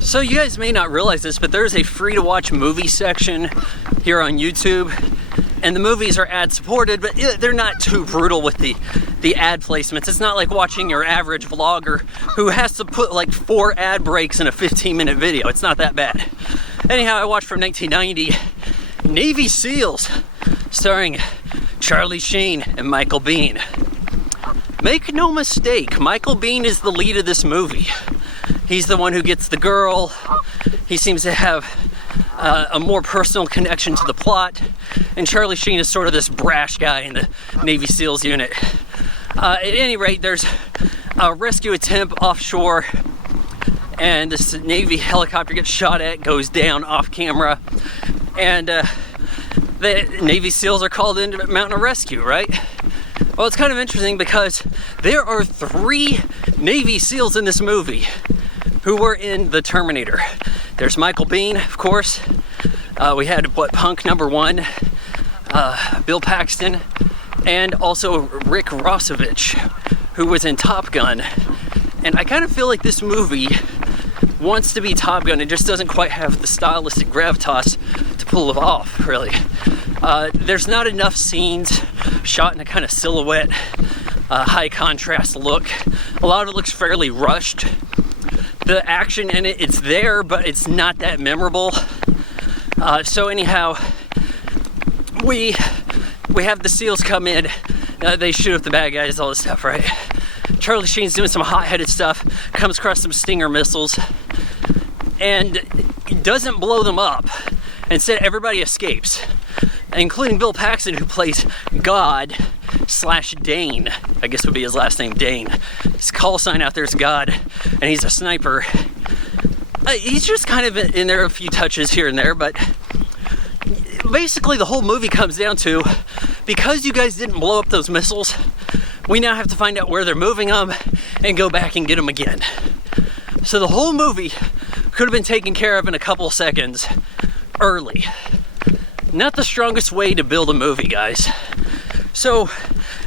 So you guys may not realize this, but there's a free to watch movie section here on YouTube, and the movies are ad supported, but they're not too brutal with the ad placements. It's not like watching your average vlogger who has to put like 4 ad breaks in a 15-minute video. It's not that bad. Anyhow, I watched from 1990 Navy SEALs starring Charlie Sheen and Michael Biehn. Make no mistake, Michael Biehn is the lead of this movie. He's the one who gets the girl. He seems to have a more personal connection to the plot. And Charlie Sheen is sort of this brash guy in the Navy SEALs unit. At any rate, there's a rescue attempt offshore, and this Navy helicopter gets shot at, goes down off camera, and the Navy SEALs are called in to mount a rescue, right? Well, it's kind of interesting because there are 3 Navy SEALs in this movie who were in The Terminator. There's Michael Biehn, of course. We had, Punk number 1, Bill Paxton, and also Rick Rossovich, who was in Top Gun. And I kind of feel like this movie wants to be Top Gun. It just doesn't quite have the stylistic gravitas to pull it off, really. There's not enough scenes shot in a kind of silhouette, high contrast look. A lot of it looks fairly rushed. The action in it, it's there, but it's not that memorable. So anyhow, we have the SEALs come in. They shoot up the bad guys, all this stuff, right? Charlie Sheen's doing some hot-headed stuff, comes across some Stinger missiles, and doesn't blow them up. Instead, everybody escapes, including Bill Paxton, who plays God / Dane. I guess would be his last name, Dane. His call sign out there is God, and he's a sniper. He's just kind of in there a few touches here and there, but basically the whole movie comes down to, because you guys didn't blow up those missiles, we now have to find out where they're moving them and go back and get them again. So the whole movie could have been taken care of in a couple seconds early. Not the strongest way to build a movie, guys. So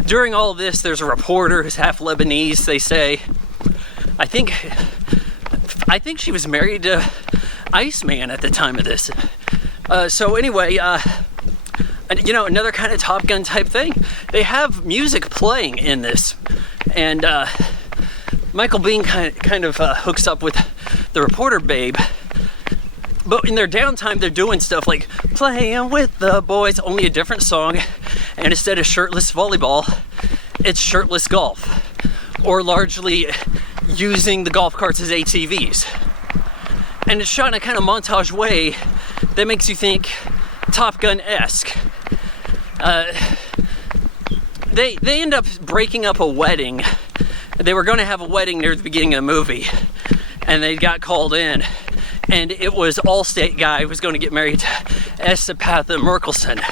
during all of this, there's a reporter who's half Lebanese, they say. I think she was married to Iceman at the time of this. So anyway, another kind of Top Gun type thing. They have music playing in this, and Michael Biehn kind of hooks up with the reporter babe. But in their downtime, they're doing stuff like playing with the boys, only a different song. And instead of shirtless volleyball, it's shirtless golf, or largely using the golf carts as ATVs. And it's shot in a kind of montage way that makes you think Top Gun-esque. They end up breaking up a wedding. They were going to have a wedding near the beginning of the movie, and they got called in. And it was Allstate guy who was going to get married to Esapatha Merkelson,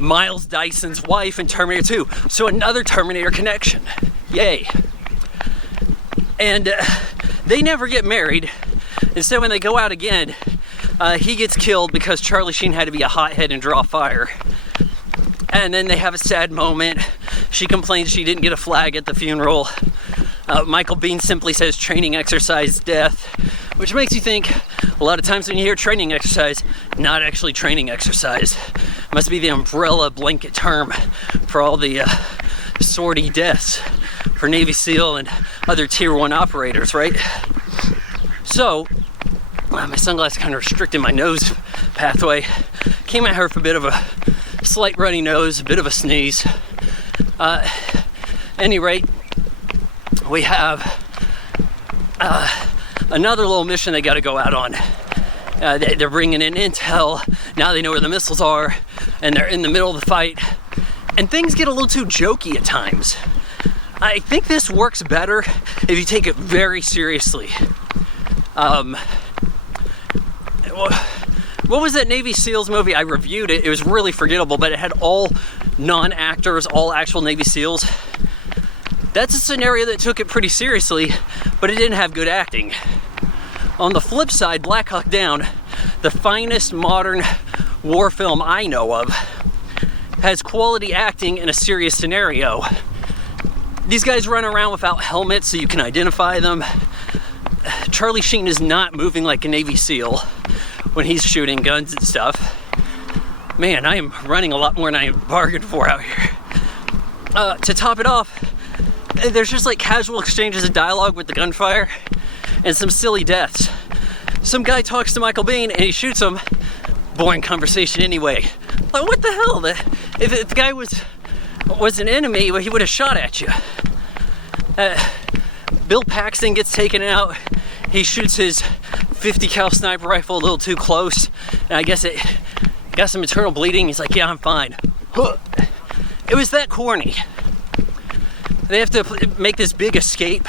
Miles Dyson's wife in Terminator 2. So another Terminator connection. Yay. And they never get married. Instead, when they go out again, he gets killed because Charlie Sheen had to be a hothead and draw fire. And then they have a sad moment. She complains she didn't get a flag at the funeral. Michael Biehn simply says training exercise death, which makes you think a lot of times when you hear training exercise, not actually training exercise. Must be the umbrella blanket term for all the sortie deaths for Navy SEAL and other Tier 1 operators, right? So, my sunglasses kind of restricted my nose pathway. Came at her with a bit of a slight runny nose, a bit of a sneeze. Any rate, we have another little mission they got to go out on. They're bringing in intel. Now they know where the missiles are, and they're in the middle of the fight. And things get a little too jokey at times. I think this works better if you take it very seriously. What was that Navy SEALs movie? I reviewed it. It was really forgettable, but it had all non-actors, all actual Navy SEALs. That's a scenario that took it pretty seriously, but it didn't have good acting. On the flip side, Black Hawk Down, the finest modern war film I know of, has quality acting in a serious scenario. These guys run around without helmets so you can identify them. Charlie Sheen is not moving like a Navy SEAL when he's shooting guns and stuff. Man, I am running a lot more than I bargained for out here. To top it off, there's just like casual exchanges of dialogue with the gunfire and some silly deaths. Some guy talks to Michael Biehn and he shoots him. Boring conversation anyway. Like, what the hell? If the guy was an enemy, he would have shot at you. Bill Paxton gets taken out. He shoots his 50 cal sniper rifle a little too close, and I guess it got some internal bleeding. He's like, yeah, I'm fine. It was that corny. They have to make this big escape,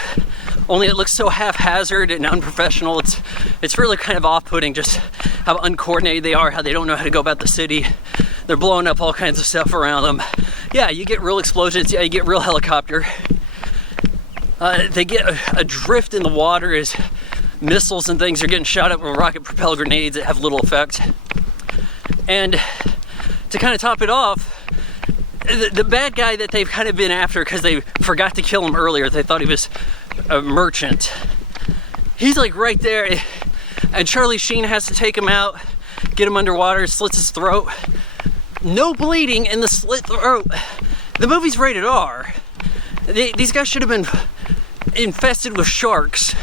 only it looks so haphazard and unprofessional. It's really kind of off-putting just how uncoordinated they are, how they don't know how to go about the city. They're blowing up all kinds of stuff around them. Yeah, you get real explosions. Yeah, you get real helicopter. They get adrift in the water as missiles and things are getting shot up with rocket propelled grenades that have little effect. And to kind of top it off, the bad guy that they've kind of been after because they forgot to kill him earlier, they thought he was a merchant, he's like right there, and Charlie Sheen has to take him out, get him underwater, slits his throat. No bleeding in the slit throat. The movie's rated R. These guys should have been infested with sharks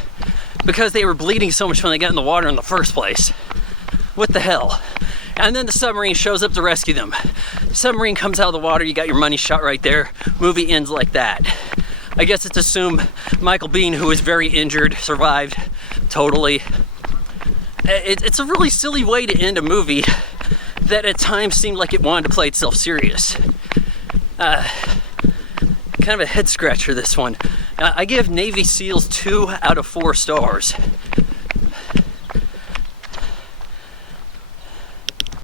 because they were bleeding so much when they got in the water in the first place. What the hell? And then the submarine shows up to rescue them. Submarine comes out of the water, you got your money shot right there. Movie ends like that. I guess it's assumed Michael Biehn, who was very injured, survived totally. It's a really silly way to end a movie that at times seemed like it wanted to play itself serious. Kind of a head scratcher, this one. I give Navy SEALs 2 out of 4 stars.